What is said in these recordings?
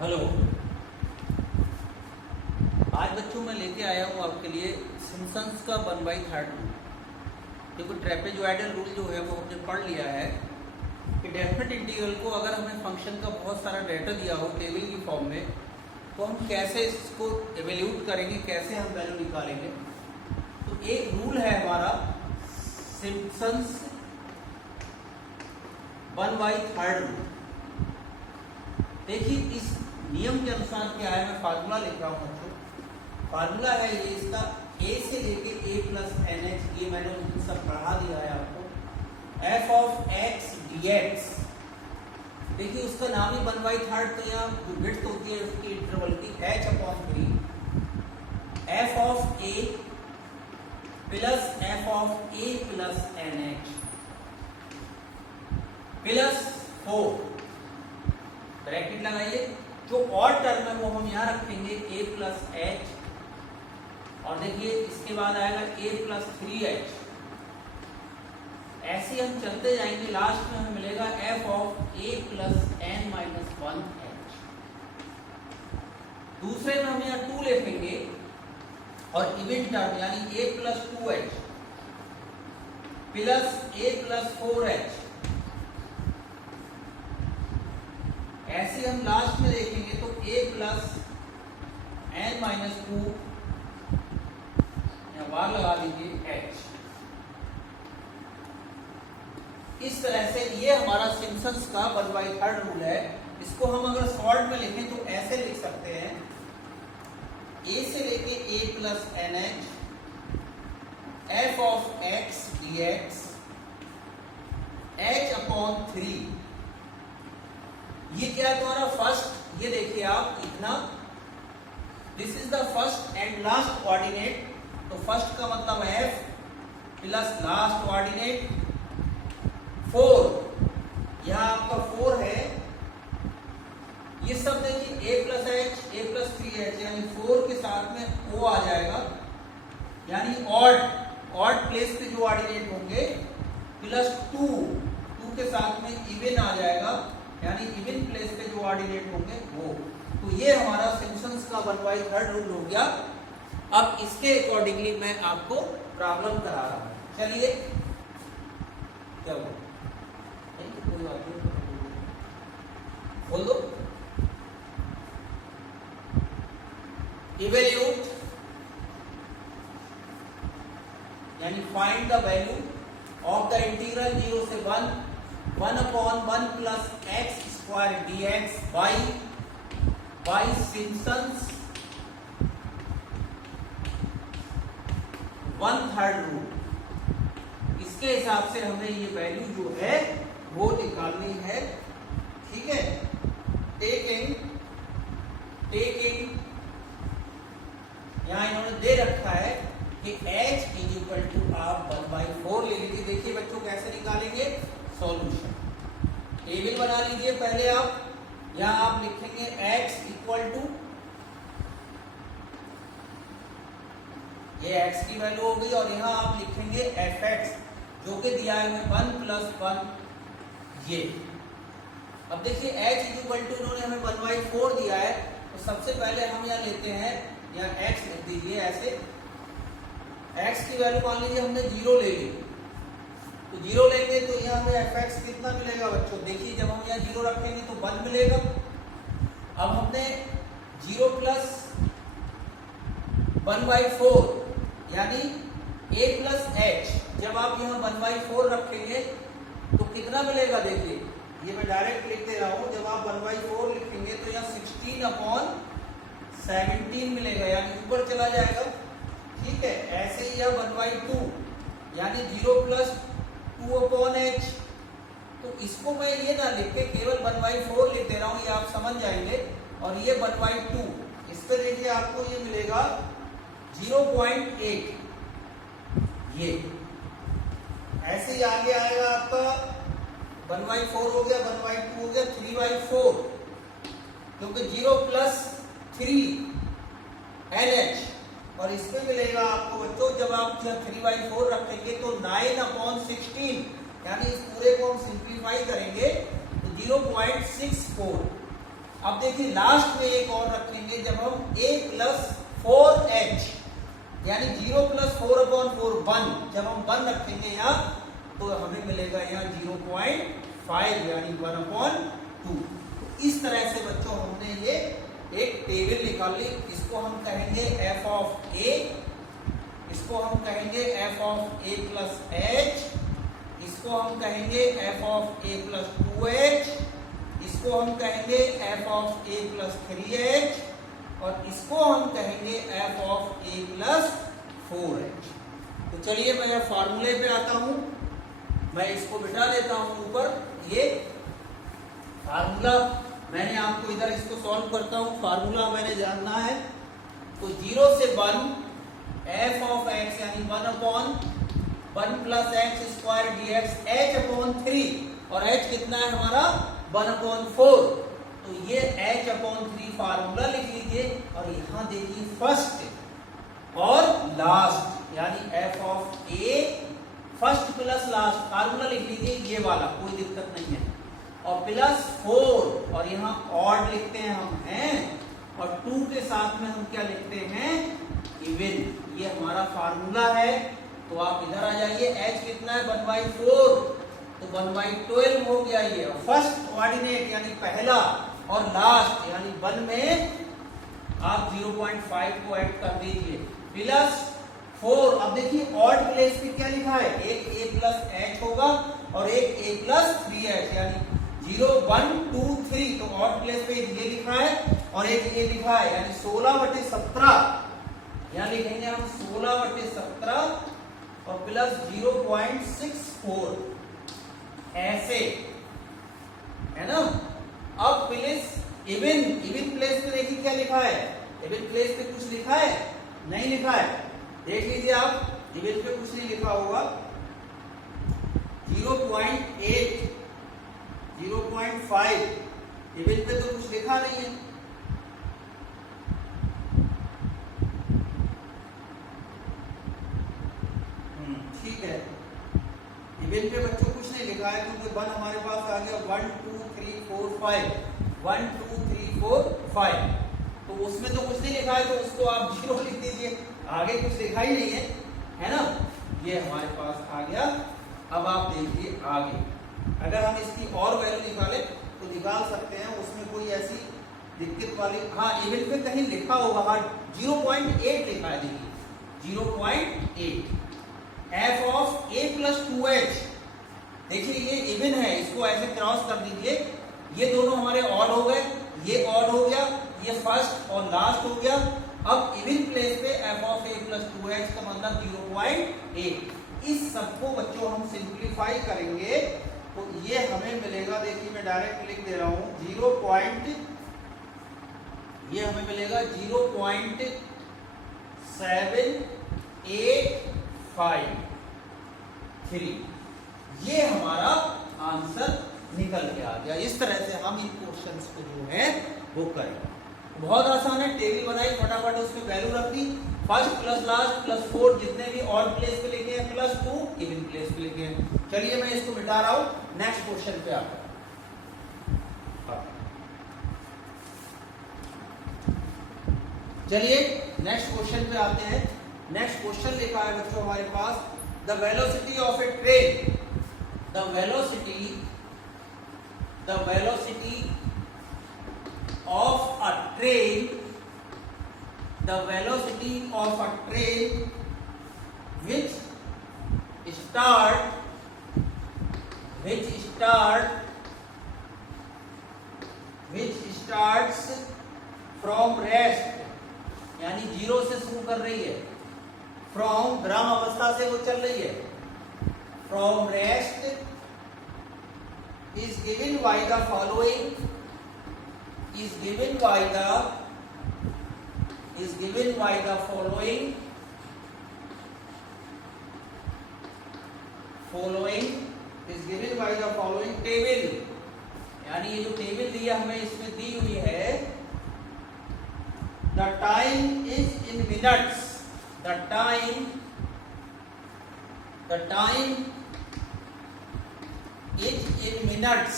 Hello. आज बच्चों मैं लेके आया हूँ आपके लिए सिम्पसन्स का 1/3 रूल। देखो ट्रेपेजॉइडल रूल जो है वो हमने पढ़ लिया है कि डेफिनेट इंटीग्रल को अगर हमें फंक्शन का बहुत सारा डाटा दिया हो टेबल की फॉर्म में तो हम कैसे इसको एवेल्यूट करेंगे, कैसे हम वैल्यू निकालेंगे। तो एक रूल है हमारा सिम्पसन्स 1/3 रूल। देखिए इस नियम के अनुसार क्या है, मैं फार्मूला लिख रहा हूँ बच्चों। फार्मूला है ये इसका a से लेके a प्लस NH, ये मैंने उस दिन सब पढ़ा दिया है आपको। f ऑफ x dx, देखिए उसका नाम ही 1/3, तो यहाँ जो विड्थ होती है उसकी इंटरवल की h/3 f of a plus f of a plus NH plus 4 bracket लगाइए। जो और टर्म है वो हम यहाँ रखेंगे a प्लस h, और देखिए इसके बाद आएगा a प्लस 3h। ऐसे हम चलते जाएंगे, लास्ट में हमें मिलेगा f of a plus n-1h। दूसरे में हम यहाँ 2 लिखेंगे और इवन टर्म यानी a plus 2h plus a plus 4h। ऐसे हम लास्ट में देखेंगे तो a प्लस n-2 या बार लगा दीजिए h। इस तरह से ये हमारा सिम्पसन्स का 1/3 रूल है। इसको हम अगर शॉर्ट में लिखें तो ऐसे लिख सकते हैं, a से लेके a plus NH f of x dx h/3। ये क्या है तुम्हारा फर्स्ट, ये देखिए आप इतना, this is the first and last coordinate. तो फर्स्ट का मतलब f प्लस लास्ट कोऑर्डिनेट 4, यहां आपका 4 है। ये सब देखिए a plus h a plus 3h, यानी 4 के साथ में o आ जाएगा, यानी ऑड प्लेस पे जो ऑर्डिनेट होंगे, प्लस 2 के साथ में इवन आ जाएगा, यानी इवन प्लेस पे जो ऑर्डिनेट होंगे वो। तो ये हमारा सिम्पसन्स का 1/3 रूल हो गया। अब इसके अकॉर्डिंगली मैं आपको प्रॉब्लम करा रहा हूं। चलिए क्या हुआ, कोई बात नहीं, बोल दो। इवेल्यूट यानी find the value of the integral 0 से 1/1 plus x square dx by Simpson's 1/3 rule. इसके हिसाब से हमें ये वैल्यू जो है वो निकालनी है, ठीक है। टेकिंग यहां इन्होंने दे रखा है कि h इज इक्वल टू आप 1/4 ले लीजिए। देखिए बच्चों कैसे निकालेंगे सॉल्यूशन। टेबल बना लीजिए पहले आप, यहां आप लिखेंगे x इक्वल टू, ये x की वैल्यू हो गई, और यहां आप लिखेंगे fx जो कि दिया है 1 प्लस 1 ये। अब देखिए h इक्वल टू इन्होंने हमें 1/4 दिया है, तो सबसे पहले हम यहां लेते हैं, यहाँ x लिख दीजिए ऐसे। x की वैल्यू मान लीजिए हमने 0 ले ली, तो 0 लेंगे तो यहाँ हमें fx कितना मिलेगा बच्चों, देखिए जब हम यहाँ 0 रखेंगे तो 1 मिलेगा। अब हमने 0 प्लस 1/4 यानी a प्लस h, जब आप यहाँ 1/4 रखेंगे तो कितना मिलेगा, देखिए ये मैं डायरेक्ट लिख दे रहा हूँ। जब आप 1/4 लिखेंगे तो यहाँ 16/17 मिलेगा, यानी ऊपर चला जाएगा, ठीक है। ऐसे ही यह 1/2 यानी 0 प्लस 2/h, तो इसको मैं ये ना लिख के केवल 1/4 लिख दे रहा हूं, ये आप समझ जाएंगे। और ये 1/2, इस पे देखिए आपको ये मिलेगा 0.8, ये ऐसे ही आगे आएगा आपका 1/4 हो गया, 1/2 हो गया, 3/4, क्योंकि 0 प्लस 3NH, और इसमें मिलेगा आपको बच्चों, जब आप 3/4 रखेंगे तो 9/16, यानी इस पूरे को हम सिंप्लीफाई करेंगे तो 0.64, अब देखिए लास्ट में एक और रखेंगे, जब हम a प्लस 4h यानी 0 प्लस 4/4 1, जब हम 1 रखेंगे यहाँ तो हमें मिलेगा यहाँ 0.5 यानी 1/2। तो इस तरह से बच्चों हमने ये एक टेबल निकाली। इसको हम कहेंगे f ऑफ a, इसको हम कहेंगे f of a plus h, इसको हम कहेंगे f of a plus 2h, इसको हम कहेंगे f of a plus 3h और इसको हम कहेंगे f of a plus 4h। तो चलिए मैं फार्मूले पे आता हूं, मैं इसको बिठा देता हूं ऊपर। ये फार्मूला मैंने आपको इधर इसको सॉल्व करता हूं, फार्मूला मैंने जानना है। तो 0 से 1 f ऑफ x यानी 1/1 plus x square dx h/3 और h कितना है हमारा 1/4। तो ये h/3 फार्मूला लिख लीजिए और यहां देखिए फर्स्ट और लास्ट यानी f of a first plus last formula लिख लीजिए, ये वाला कोई दिक्कत नहीं है, और प्लस 4 और यहाँ ऑड लिखते हैं हम हैं, और 2 के साथ में हम क्या लिखते हैं इवन। ये हमारा फार्मूला है। तो आप इधर आ जाइए, h कितना है 1/4 तो 1/12 हो गया ये। फर्स्ट कोऑर्डिनेट यानी पहला और लास्ट यानी 1 में आप 0.5 को ऐड कर दीजिए प्लस 4। अब देखिए ऑड प्लेस पे क्या लिखा है, एक a प्लस h होगा और एक a प्लस 3h यानी 0 1 2 3। तो ऑड प्लेस पे ये लिखा है और एक ये लिखा है यानी 16/17। यहाँ लिखेंगे हम 16/17 और प्लस 0.64 ऐसे, है ना। अब प्लेस इवन प्लेस पे देखिए क्या लिखा है, इवन प्लेस पे कुछ लिखा है नहीं लिखा है, देख लीजिए आप, इवन पे कुछ नहीं लिखा होगा। 0.8 0.5 इवन पे तो कुछ लिखा नहीं है। ठीक है, इवन पे बच्चों कुछ नहीं लिखा है क्योंकि 1 हमारे पास आ गया 1 2 3 4 5 1 2 3 4 5। तो उसमें तो कुछ नहीं लिखा है तो उसको आप 0 लिख दीजिए, आगे कुछ लिखा ही नहीं है ना। ये हमारे पास आ गया। अब आप देखिए आगे, अगर हम इसकी और वैल्यू निकालें तो निकाल सकते हैं, उसमें कोई ऐसी दिक्कत वाली, हाँ इवन पे कहीं लिखा होगा, हाँ 0.8 लिखा है, देखिए 0.8 f of a plus 2h। देखिए ये इवन है, इसको ऐसे क्रॉस कर दीजिए, ये दोनों हमारे ऑड हो गए, ये ऑड हो गया, ये फर्स्ट और लास्ट हो गया। अब इवन प्लेस पे f of a plus 2h का मतलब 0.8। इस सबको बच्चों हम सिंप्लीफाई करेंगे तो ये हमें मिलेगा, देखिए मैं डायरेक्ट लिख दे रहा हूं, ये हमें मिलेगा 0.7853। ये हमारा आंसर निकल के आ गया। इस तरह से हम इन क्वेश्चंस को जो है वो करेंगे। बहुत आसान है, टेबल बनाई फटाफट, उसमें वैल्यू रख दी, फर्स्ट प्लस लास्ट प्लस 4, जितने भी ऑड प्लेस पे लिखे हैं प्लस 2 इवन प्लेस पे लिखे हैं। चलिए मैं इसको मिटा रहा हूं, नेक्स्ट क्वेश्चन पे आता हूं। चलिए नेक्स्ट क्वेश्चन पे आते हैं। नेक्स्ट क्वेश्चन लिखा है बच्चों हमारे पास, the velocity of a train, the velocity of a train, the velocity of a train which starts from rest, यानी 0 से शुरू कर रही है, फ्रॉम विराम अवस्था से वो चल रही है, from rest is given by the following, is given by the following table. यानी ये जो टेबल दिया हमें इसमें दी हुई है, the time is in minutes, the time is in minutes,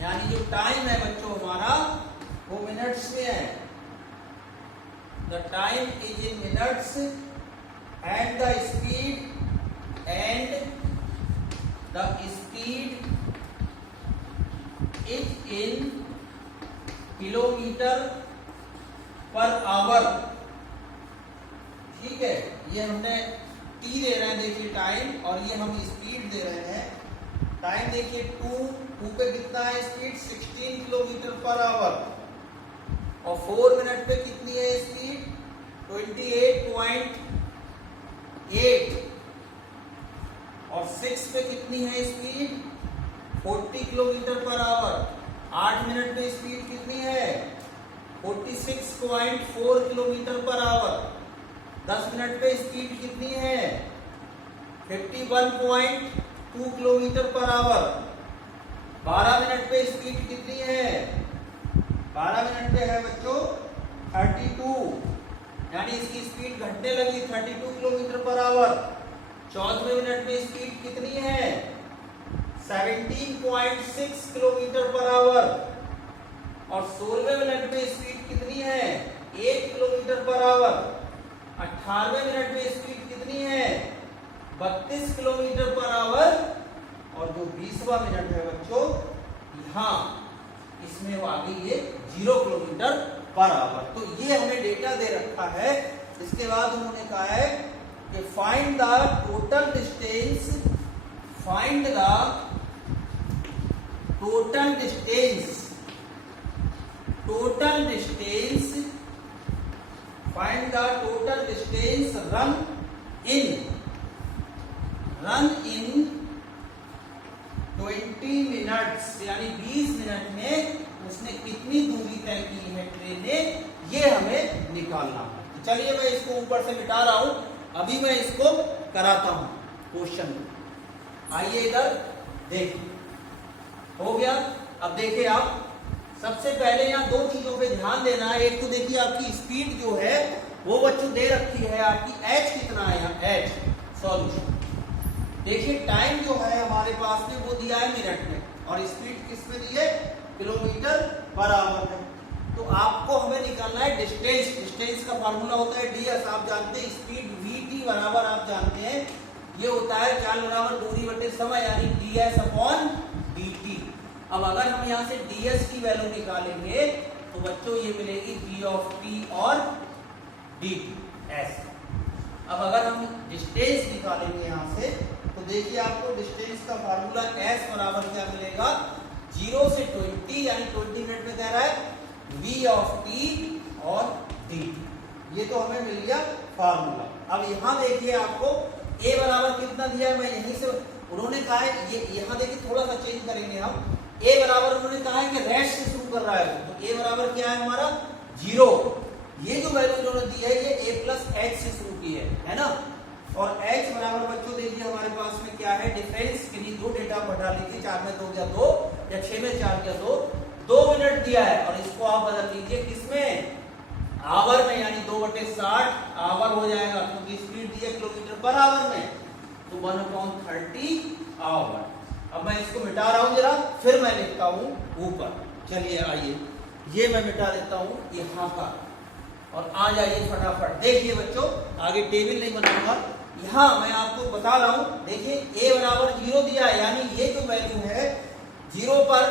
यानी जो टाइम है बच्चों हमारा the time is in minutes and the speed is in kilometre per hour. ठीक है, ये हमने टी दे रहे हैं देखिए टाइम, और ये हम स्पीड दे रहे हैं। टाइम देखिए 2 पे कितना है स्पीड 16 किलोमीटर पर आवर, और 4 मिनट पे कितनी है स्पीड 28.8, और 6 पे कितनी है speed 40 kilometre per hour. 8 minute पे स्पीड कितनी है 46.4 किलोमीटर पर आवर। 10 मिनट पे स्पीड कितनी है 51.2 किलोमीटर पर आवर। 12 मिनट पे स्पीड कितनी है 12 मिनट पे है बच्चों 32, यानी इसकी स्पीड घटने लगी 32 किलोमीटर पर आवर। 14वें मिनट में स्पीड कितनी है 17.6 किलोमीटर पर आवर, और 16वें मिनट में स्पीड कितनी है 8 किलोमीटर पर आवर। 18वें मिनट में स्पीड कितनी है 32 किलोमीटर पर आवर, और जो 20वां मिनट है बच्चों यहाँ इसमें वो आ गई ये 0 किलोमीटर पर आवर। तो ये हमें डेटा दे रखा है। इसके बाद उन्होंने कहा है कि find the total distance, find the total distance, total distance, find the total distance run in 20 minutes, यानी 20 मिनट में उसने कितनी दूरी तय की है ट्रेन ने, ये हमें निकालना है। तो चलिए मैं इसको ऊपर से मिटा रहा हूं, अभी मैं इसको कराता हूं क्वेश्चन। आइए इधर देखिए, हो गया। अब देखिए आप सबसे पहले यहाँ 2 चीजों पे ध्यान देना है। एक तो देखिए आपकी स्पीड जो है वो बच्चों दे रखी है, आपकी एच कितना है यहाँ एच सॉल्यूशन। देखिए टाइम जो है हमारे पास में वो दिया है मिनट में, और स्पीड किस में दी है किलोमीटर पर आवर में। तो आपको हमें निकालना है डिस्टेंस। डिस्टेंस का फार्मूला होता है ds, आप जानते हैं। स्पीड vt बराबर आप जानते हैं ये होता है चाल बराबर दूरी बटे समय, यानी ds अपॉन dt। अब अगर हम यहाँ से ds की वैल्यू निकालेंगे तो बच्चों ये मिलेगी v ऑफ t और dt ऐसे। अब अगर हम डिस्टेंस निकालेंगे यहाँ से तो देखिए आपको डिस्टेंस का फार्मूला s बराबर क्या मिलेगा 0 से 20, यानी 20 मिनट में कह रहा है v ऑफ t और dt। ये तो हमें मिल गया फार्मूला। अब यहाँ देखिए आपको a बराबर कितना दिया है, मैं यहीं से उन्होंने कहा है ये यहाँ देखिए थोड़ा सा चेंज करेंगे हम। a बराबर उन्होंने कहा है कि रेस्ट से शुरू कर रहा है, तो a बराबर क्या है हमारा 0। ये जो वैल्यू उन्होंने दी है ये a प्लस h से शुरू की है ना। और h बराबर बच्चों देखिए हमारे पास में क्या है डिफरेंस, किन्हीं 2 डेटा बढ़ा लीजिए, 4 में 2 या 2 या 6 में 4 या 2 मिनट दिया है, और इसको आप बदल लीजिए किसमें आवर में, यानी 2/60 आवर हो जाएगा, क्योंकि स्पीड दी है किलोमीटर पर आवर में, तो 1/30 आवर। अब मैं इसको मिटा रहा हूं जरा, फिर मैं लिखता हूं ऊपर। चलिए आइए ये मैं मिटा देता हूं यहाँ का, और आ जाइए फटाफट। देखिए बच्चों आगे टेबल नहीं बनाऊंगा, यहाँ मैं आपको बता रहा हूं। देखिए a बराबर 0 दिया है, यानी ये जो वैल्यू है 0 पर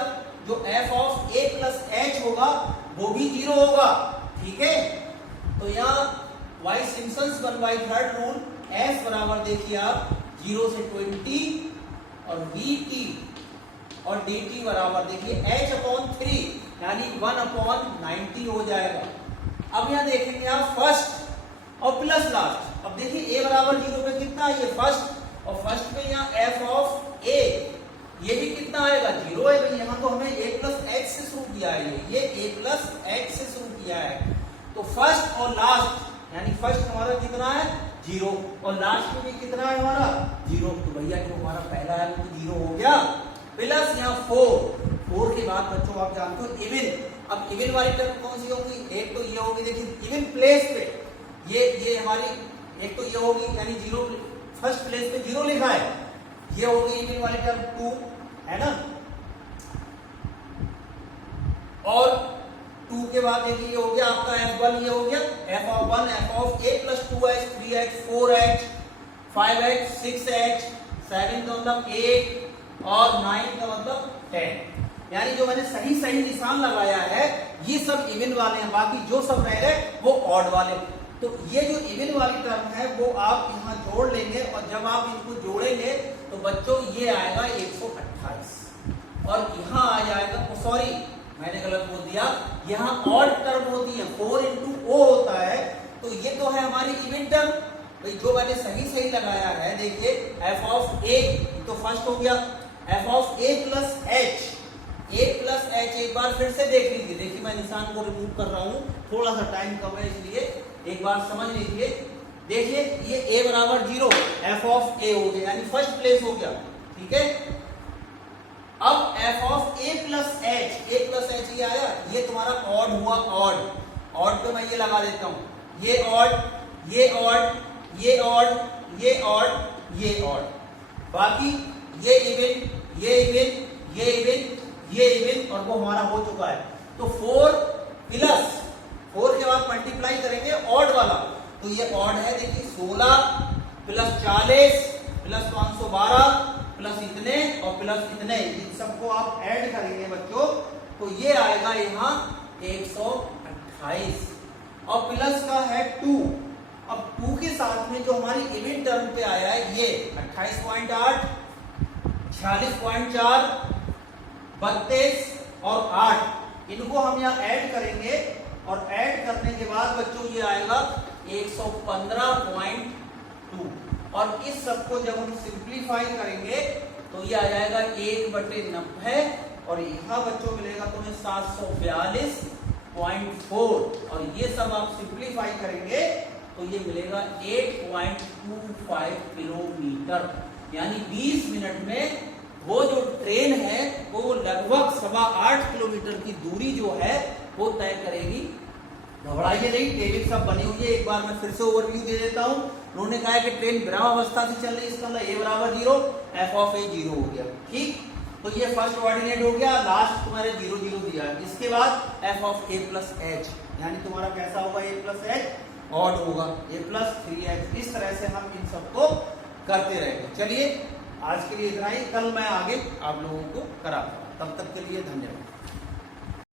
जो f of a plus h होगा वो भी 0 होगा। ठीक है, तो यहाँ वाई सिम्पसन्स 1/3 रूल s बराबर देखिए आप 0 से 20 और vt और dt बराबर देखिए h/3 यानी 1/90 हो जाएगा। अब यहाँ देखेंगे आप फर्स्ट और प्लस लास्ट। अब देखिए a बराबर 0 पे कितना है ये फर्स्ट, और फर्स्ट पे यहाँ f ऑफ a ये भी कितना आएगा 0 है भाई। यहाँ तो हमें a प्लस h से शुरू किया है, ये a प्लस h से शुरू किया है। तो फर्स्ट और लास्ट यानी फर्स्ट हमारा कितना है 0 और लास्ट में भी कितना है हमारा 0। तो भैया जो हमारा पहला है वो 0 हो गया। प्लस यहाँ 4 के बाद बच्चों आप जानते हो इवन। अब इवन वाली टर्म कौन सी होगी, एक तो ये होगी देखिए इवन प्लेस पे ये हमारी एक तो ये होगी, यानी 0 फर्स्ट प्लेस पे 0 लिखा है, ये होगी इवन वाली टर्म 2 है ना। और 2 के बाद देखिए ये हो गया आपका f1, ये हो गया f(1) f (a + 2h 3h 4h 5h 6h 7 का मतलब 8 और 9 का मतलब 10। यानी जो मैंने सही सही निशान लगाया है ये सब इवन वाले हैं, बाकी जो सब रह गए वो ऑड वाले। तो ये जो इवन वाली टर्म है वो आप यहाँ जोड़ लेंगे और जब आप इनको जोड़ेंगे तो बच्चों ये आएगा 128 और यहाँ आ जाएगा, सॉरी मैंने गलत बोल दिया, यहाँ ऑड टर्म होती है 4 × O होता है, तो ये तो है हमारी इवन टर्म। भाई जो मैंने सही सही लगाया है देखिए f(a) तो फर्स्ट हो गया, f(a + h) एक बार फिर से देख लीजिए, देखिए मैं निशान को रिमूव कर रहा हूं, थोड़ा सा टाइम कम है इसलिए एक बार समझ लीजिए। देखिए ये a = 0 f(a) हो गया यानी फर्स्ट प्लेस हो गया, ठीक है। अब f(a + h) ये आया, ये तुम्हारा ऑड हुआ, ऑड पे मैं ये लगा देता हूं, ये ऑड ये ऑड ये ऑड ये ऑड ये ऑड, बाकी ये इवन ये इवन ये इवन ये इवन और वो हमारा हो चुका है। तो 4 के बाद मल्टीप्लाई करेंगे ऑड वाला, तो ये ऑड है देखिए 16 + 40 + 512 प्लस इतने और प्लस इतने, इन सबको आप ऐड करेंगे बच्चों तो ये आएगा यहाँ 128 और प्लस का है 2। अब 2 के साथ में जो हमारी इवन टर्म पे आया है ये 28.8 46.4 32 और 8, इनको हम यहाँ ऐड करेंगे और ऐड करने के बाद बच्चों ये आएगा 115.2 और इस सबको जब हम सिंप्लीफाई करेंगे तो ये आ जाएगा 1/90 और यहाँ बच्चों मिलेगा तुम्हें 742.4 और ये सब आप सिंप्लीफाई करेंगे तो ये मिलेगा 8.25 किलोमीटर। यानी 20 मिनट में वो जो ट्रेन है वो लगभग 8.25 किलोमीटर की दूरी जो है वो तय करेगी। घबराइए नहीं, टेबल सब बनी हुई है, एक बार मैं फिर से ओवरव्यू दे देता हूँ। उन्होंने कहा है कि ट्रेन विराम अवस्था से चल रही है, इसका मतलब a = 0 f(a) 0 हो गया, ठीक। तो ये फर्स्ट ऑर्डिनेट हो गया, लास्ट तुम्हारे 0 0 दिया है। इसके बाद f(a + h) यानी तुम्हारा कैसा होगा a + h ऑड होगा, a + 3h। इस तरह से हम इन सबको करते रहेंगे। चलिए आज के लिए इतना ही, कल मैं आगे आप लोगों को कराता हूँ, तब तक के लिए धन्यवाद।